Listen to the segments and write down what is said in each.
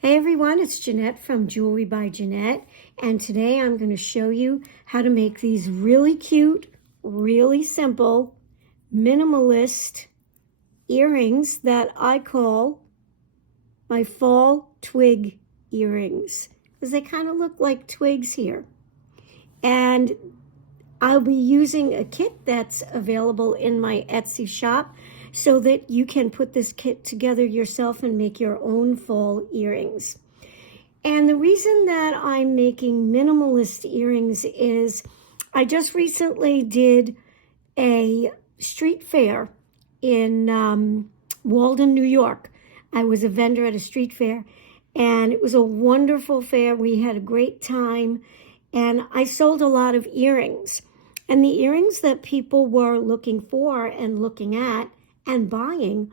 Hey everyone, it's Jeanette from Jewelry by Jeanette, and today I'm going to show you how to make these really cute, really simple, minimalist earrings that I call my fall twig earrings, because they kind of look like twigs here. And I'll be using a kit that's available in my Etsy shop so that you can put this kit together yourself and make your own fall earrings. And the reason that I'm making minimalist earrings is I just recently did a street fair in Walden, New York. I was a vendor at a street fair, and it was a wonderful fair. We had a great time, and I sold a lot of earrings. And the earrings that people were looking for and looking at and buying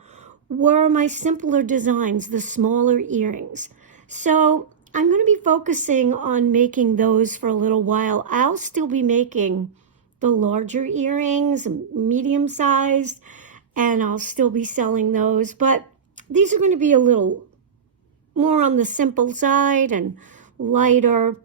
were my simpler designs, the smaller earrings. So I'm going to be focusing on making those for a little while. I'll still be making the larger earrings, medium-sized, and I'll still be selling those. But these are going to be a little more on the simple side and lighter.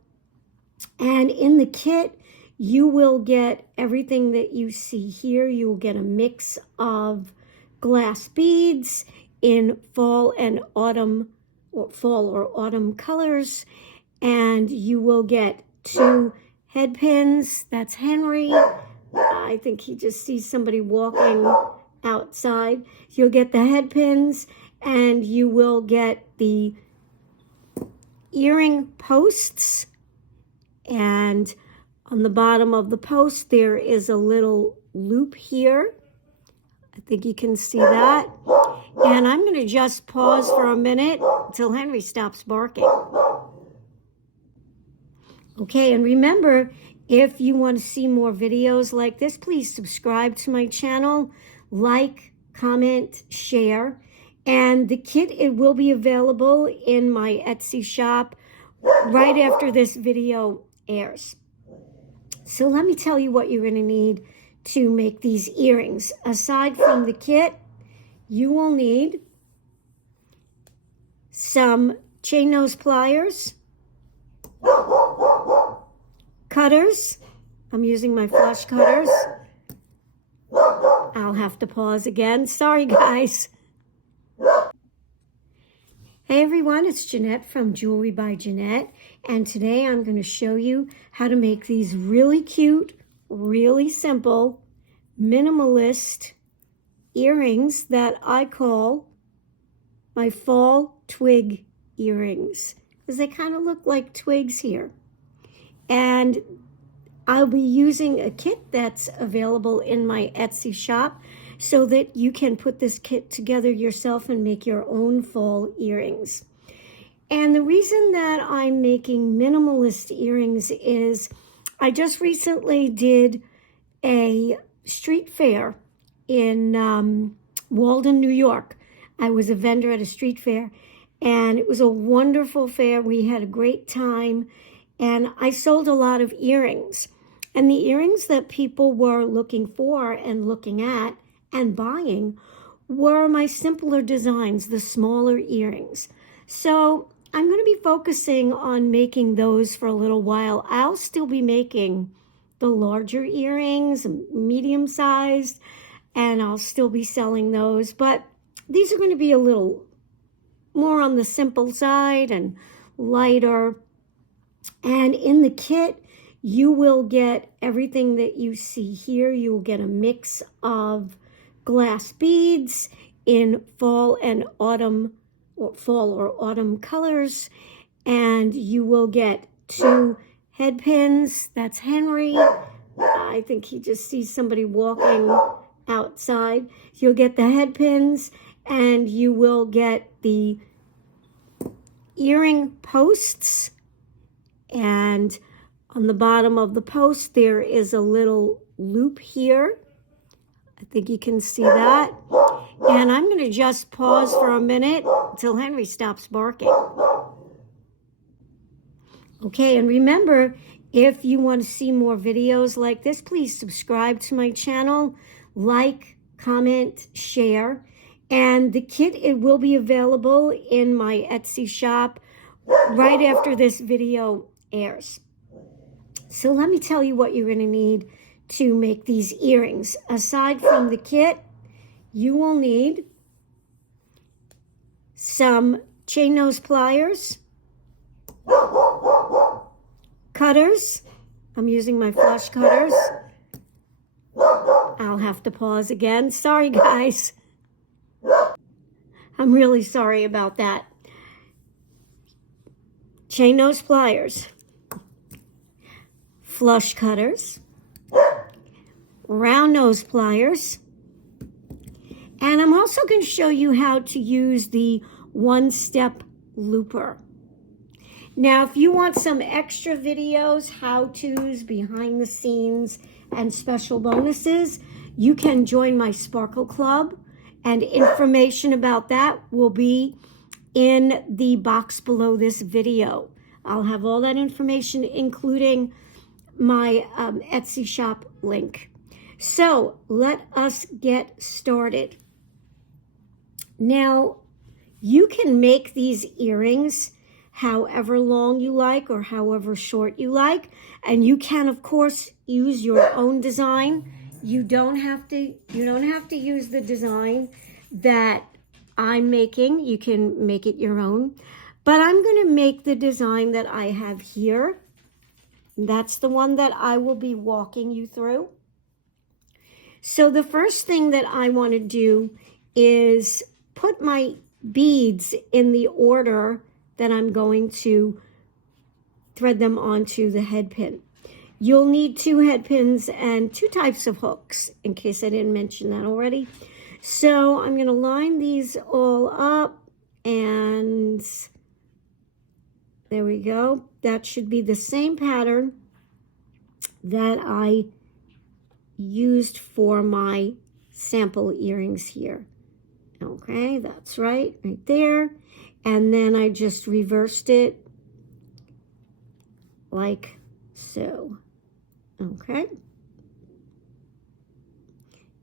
And in the kit, you will get everything that you see here. You will get a mix of glass beads in fall and autumn, or fall or autumn colors. And you will get 2 head pins. That's Henry. I think he just sees somebody walking outside. You'll get the head pins, and you will get the earring posts. And on the bottom of the post, there is a little loop here. I think you can see that. And I'm going to just pause for a minute until Henry stops barking. Okay, and remember, if you want to see more videos like this, please subscribe to my channel, like, comment, share. And the kit, it will be available in my Etsy shop right after this video airs. So let me tell you what you're going to need to make these earrings. Aside from the kit, you will need some chain nose pliers, cutters. I'm using my flush cutters. I'll have to pause again. Sorry, guys. Hey everyone, it's Jeanette from Jewelry by Jeanette, and today I'm going to show you how to make these really cute, really simple, minimalist earrings that I call my fall twig earrings, because they kind of look like twigs here. And I'll be using a kit that's available in my Etsy shop so that you can put this kit together yourself and make your own fall earrings. And the reason that I'm making minimalist earrings is I just recently did a street fair in Walden, New York. I was a vendor at a street fair, and it was a wonderful fair. We had a great time, and I sold a lot of earrings. And the earrings that people were looking for and looking at and buying were my simpler designs, the smaller earrings. So I'm going to be focusing on making those for a little while. I'll still be making the larger earrings, medium-sized, and I'll still be selling those. But these are going to be a little more on the simple side and lighter. And in the kit, you will get everything that you see here. You will get a mix of glass beads in fall and autumn, or fall or autumn colors. And you will get 2 head pins. That's Henry. I think he just sees somebody walking outside. You'll get the head pins, and you will get the earring posts. And on the bottom of the post, there is a little loop here. I think you can see that. And I'm going to just pause for a minute until Henry stops barking. Okay, and remember, if you want to see more videos like this, please subscribe to my channel, like, comment, share. And the kit, it will be available in my Etsy shop right after this video airs. So let me tell you what you're going to need to make these earrings. Aside from the kit, you will need some chain nose pliers, cutters. I'm using my flush cutters. I'll have to pause again. Sorry, guys. I'm really sorry about that. Chain nose pliers, flush cutters, round nose pliers, and I'm also going to show you how to use the one-step looper. Now, if you want some extra videos, how-tos, behind the scenes, and special bonuses, you can join my Sparkle Club, and information about that will be in the box below this video. I'll have all that information, including my Etsy shop link. So let us get started. Now, you can make these earrings however long you like or however short you like, and you can, of course, use your own design. You don't have to use the design that I'm making. You can make it your own, but I'm going to make the design that I have here. That's the one that I will be walking you through. So the first thing that I want to do is put my beads in the order that I'm going to thread them onto the head pin. You'll need 2 head pins and 2 types of hooks, in case I didn't mention that already. So I'm going to line these all up, and there we go. That should be the same pattern that I used for my sample earrings here. Okay, that's right there. And then I just reversed it like so. Okay.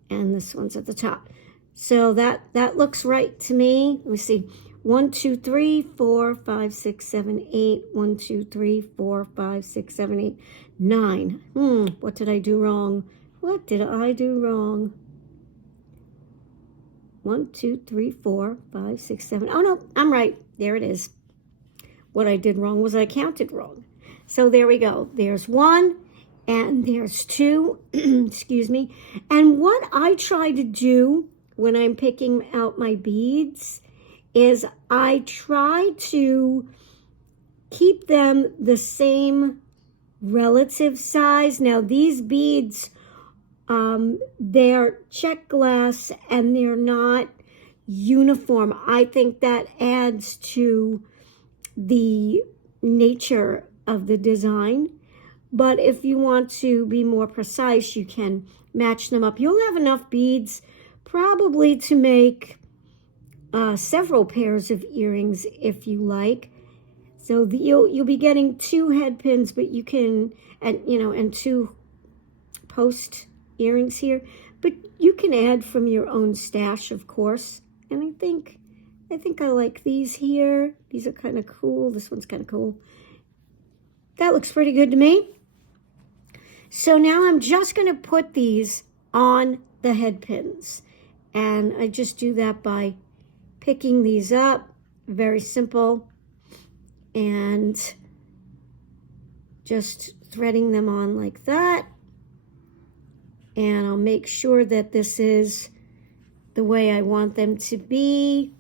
And this one's at the top. So that looks right to me. Let me see. 1, 2, 3, 4, 5, 6, 7, 8. 1, 2, 3, 4, 5, 6, 7, 8, 9. What did I do wrong? What did I do wrong? 1, 2, 3, 4, 5, 6, 7. Oh, no, I'm right. There it is. What I did wrong was I counted wrong. So there we go. There's 1 and there's 2. Excuse me. And what I try to do when I'm picking out my beads is I try to keep them the same relative size. Now, these beads, they're check glass and they're not uniform. I think that adds to the nature of the design. But if you want to be more precise, you can match them up. You'll have enough beads probably to make several pairs of earrings if you like. So you'll be getting 2 head pins, but you can, and 2 post earrings here, but you can add from your own stash, of course. And I think I like these here. These are kind of cool. This one's kind of cool. That looks pretty good to me. So now I'm just going to put these on the head pins, and I just do that by picking these up. Very simple, and just threading them on like that. And I'll make sure that this is the way I want them to be.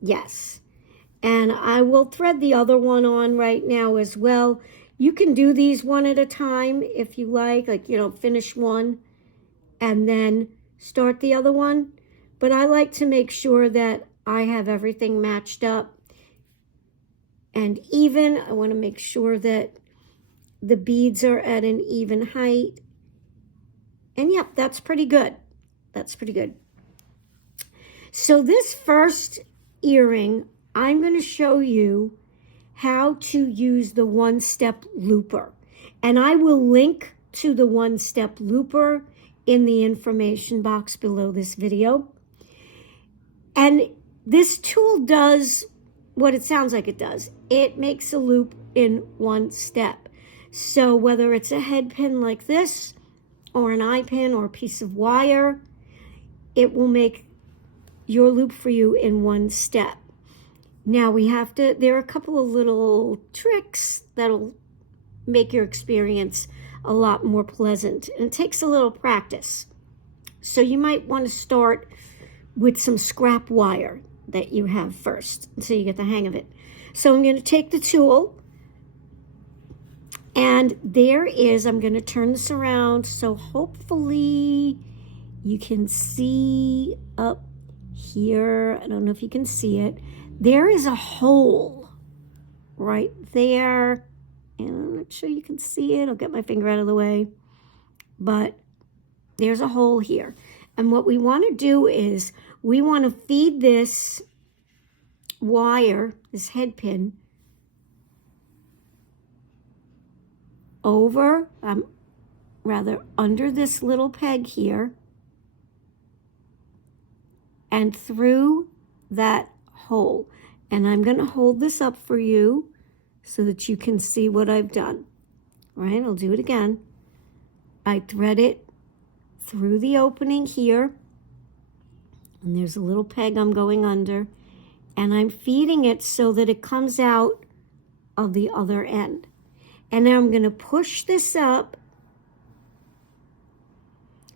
Yes. And I will thread the other one on right now as well. You can do these one at a time if you like, finish one and then start the other one. But I like to make sure that I have everything matched up and even. I want to make sure that the beads are at an even height. And yep, that's pretty good. That's pretty good. So this first earring, I'm going to show you how to use the one-step looper. And I will link to the one-step looper in the information box below this video. And this tool does what it sounds like it does. It makes a loop in one step. So whether it's a head pin like this, or an eye pin, or a piece of wire, it will make your loop for you in one step. Now there are a couple of little tricks that'll make your experience a lot more pleasant. And it takes a little practice. So you might want to start with some scrap wire that you have first, so you get the hang of it. So I'm going to take the tool, and I'm going to turn this around so hopefully you can see up here. I don't know if you can see it. There is a hole right there, and I'm not sure you can see it. I'll get my finger out of the way, but there's a hole here. And what we want to do is we want to feed this wire, this head pin, over, under this little peg here, and through that hole. And I'm going to hold this up for you so that you can see what I've done. All right, I'll do it again. I thread it through the opening here, and there's a little peg I'm going under, and I'm feeding it so that it comes out of the other end. And now I'm going to push this up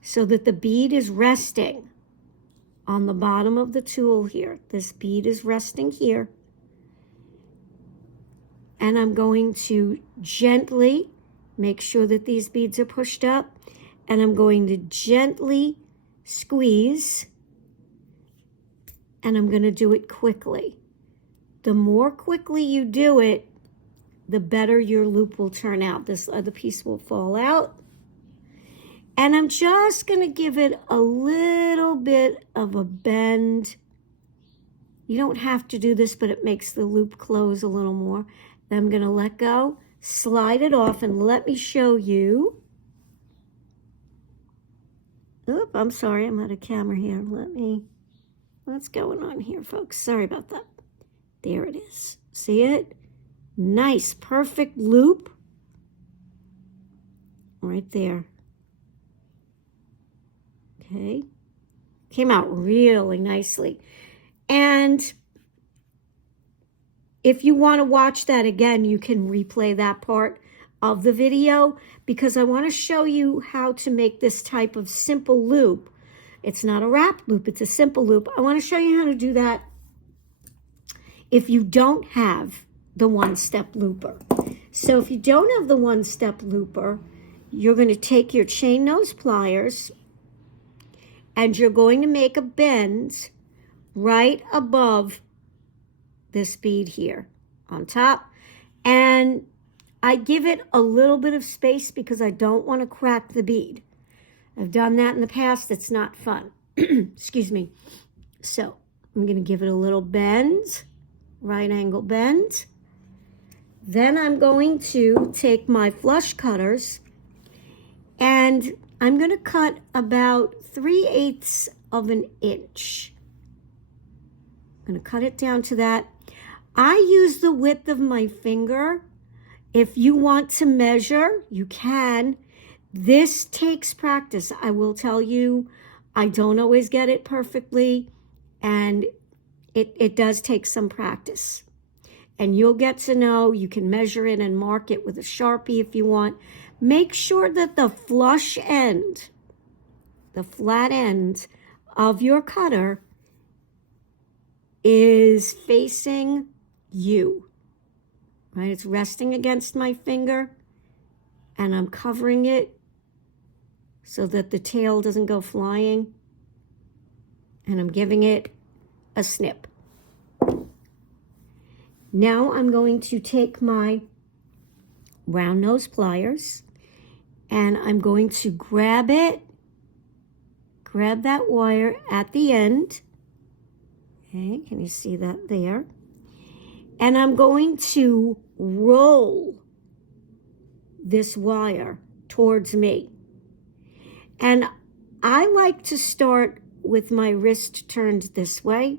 so that the bead is resting on the bottom of the tool here. This bead is resting here. And I'm going to gently make sure that these beads are pushed up, and I'm going to gently squeeze, and I'm going to do it quickly. The more quickly you do it, the better your loop will turn out. This other piece will fall out. And I'm just going to give it a little bit of a bend. You don't have to do this, but it makes the loop close a little more. Then I'm going to let go, slide it off, and let me show you. Oop, I'm sorry, I'm out of camera here. What's going on here, folks? Sorry about that. There it is. See it? Nice, perfect loop. Right there. Okay. Came out really nicely. And if you want to watch that again, you can replay that part of the video, because I want to show you how to make this type of simple loop. It's not a wrap loop, it's a simple loop. I want to show you how to do that if you don't have the one-step looper. So if you don't have the one-step looper, you're going to take your chain nose pliers and you're going to make a bend right above this bead here on top. And I give it a little bit of space because I don't want to crack the bead. I've done that in the past. It's not fun. Excuse me. So I'm going to give it a little bend, right angle bend. Then I'm going to take my flush cutters and I'm going to cut about 3/8 of an inch. I'm going to cut it down to that. I use the width of my finger. If you want to measure, you can. This takes practice. I will tell you, I don't always get it perfectly, and it does take some practice. And you'll get to know, you can measure it and mark it with a Sharpie if you want. Make sure that the flush end, the flat end of your cutter is facing you, right? It's resting against my finger, and I'm covering it so that the tail doesn't go flying, and I'm giving it a snip. Now I'm going to take my round nose pliers and I'm going to grab that wire at the end. Okay, can you see that there? And I'm going to roll this wire towards me. And I like to start with my wrist turned this way,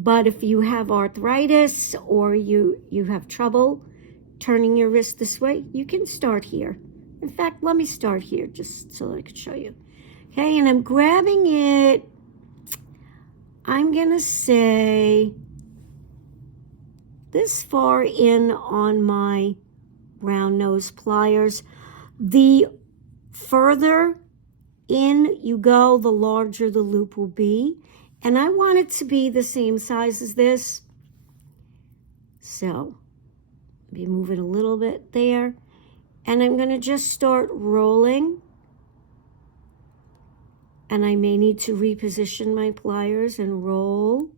But if you have arthritis or you have trouble turning your wrist this way, you can start here. In fact, let me start here just so I could show you. Okay, and I'm grabbing it, I'm going to say this far in on my round nose pliers. The further in you go, the larger the loop will be. And I want it to be the same size as this. So, maybe move it a little bit there. And I'm going to just start rolling. And I may need to reposition my pliers and roll.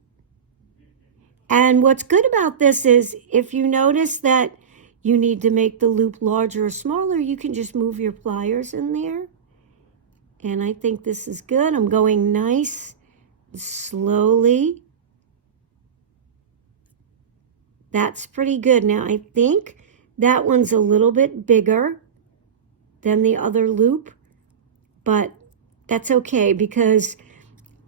And what's good about this is if you notice that you need to make the loop larger or smaller, you can just move your pliers in there. And I think this is good. I'm going nice, slowly. That's pretty good. Now I think that one's a little bit bigger than the other loop, but that's okay because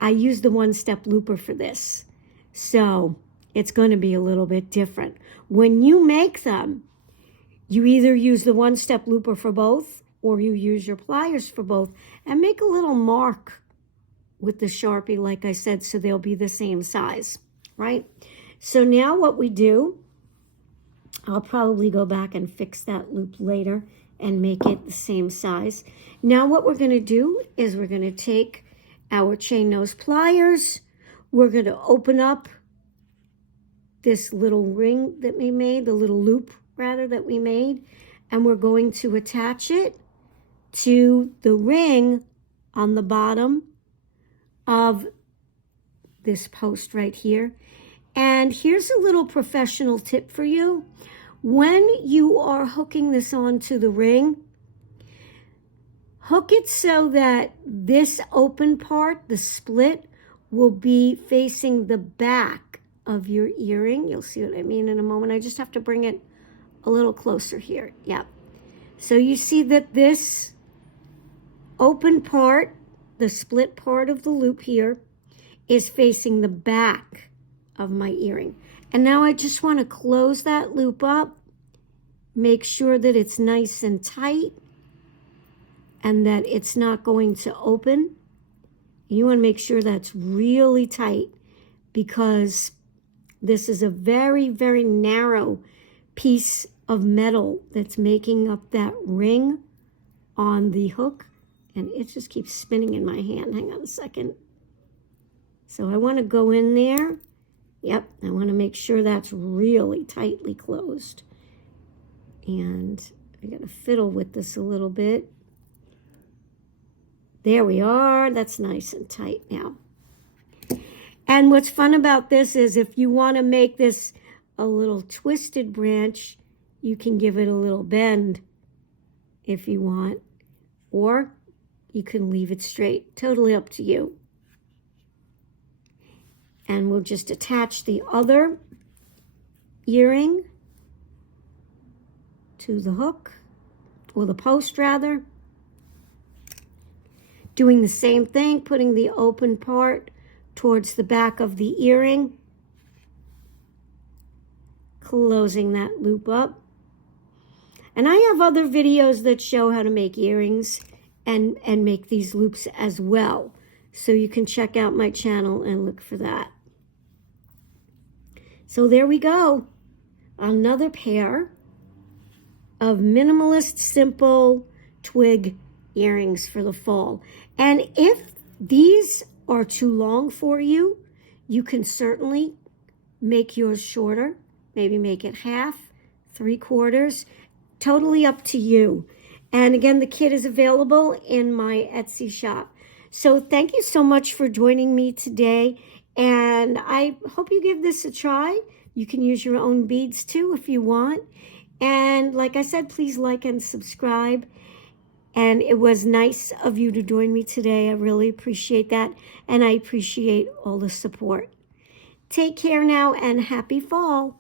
I used the one-step looper for this. So it's going to be a little bit different. When you make them, you either use the one-step looper for both or you use your pliers for both, and make a little mark with the Sharpie, like I said, so they'll be the same size, right? So now what we do, I'll probably go back and fix that loop later and make it the same size. Now what we're going to do is we're going to take our chain nose pliers, we're going to open up this little ring that we made, the little loop rather that we made, and we're going to attach it to the ring on the bottom of this post right here. And here's a little professional tip for you. When you are hooking this onto the ring, hook it so that this open part, the split, will be facing the back of your earring. You'll see what I mean in a moment. I just have to bring it a little closer here. Yep. So you see that this open part, the split part of the loop here, is facing the back of my earring. And now I just want to close that loop up, make sure that it's nice and tight and that it's not going to open. You want to make sure that's really tight because this is a very, very narrow piece of metal that's making up that ring on the hook. And it just keeps spinning in my hand. Hang on a second. So I want to go in there. Yep, I want to make sure that's really tightly closed. And I got to fiddle with this a little bit. There we are. That's nice and tight now. And what's fun about this is if you want to make this a little twisted branch, you can give it a little bend if you want. Or you can leave it straight. Totally up to you. And we'll just attach the other earring to the hook, or the post rather. Doing the same thing, putting the open part towards the back of the earring. Closing that loop up. And I have other videos that show how to make earrings and make these loops as well. So you can check out my channel and look for that. So there we go. Another pair of minimalist, simple twig earrings for the fall. And if these are too long for you, you can certainly make yours shorter. Maybe make it half, 3/4. Totally up to you. And again, the kit is available in my Etsy shop. So thank you so much for joining me today. And I hope you give this a try. You can use your own beads too if you want. And like I said, please like and subscribe. And it was nice of you to join me today. I really appreciate that. And I appreciate all the support. Take care now and happy fall.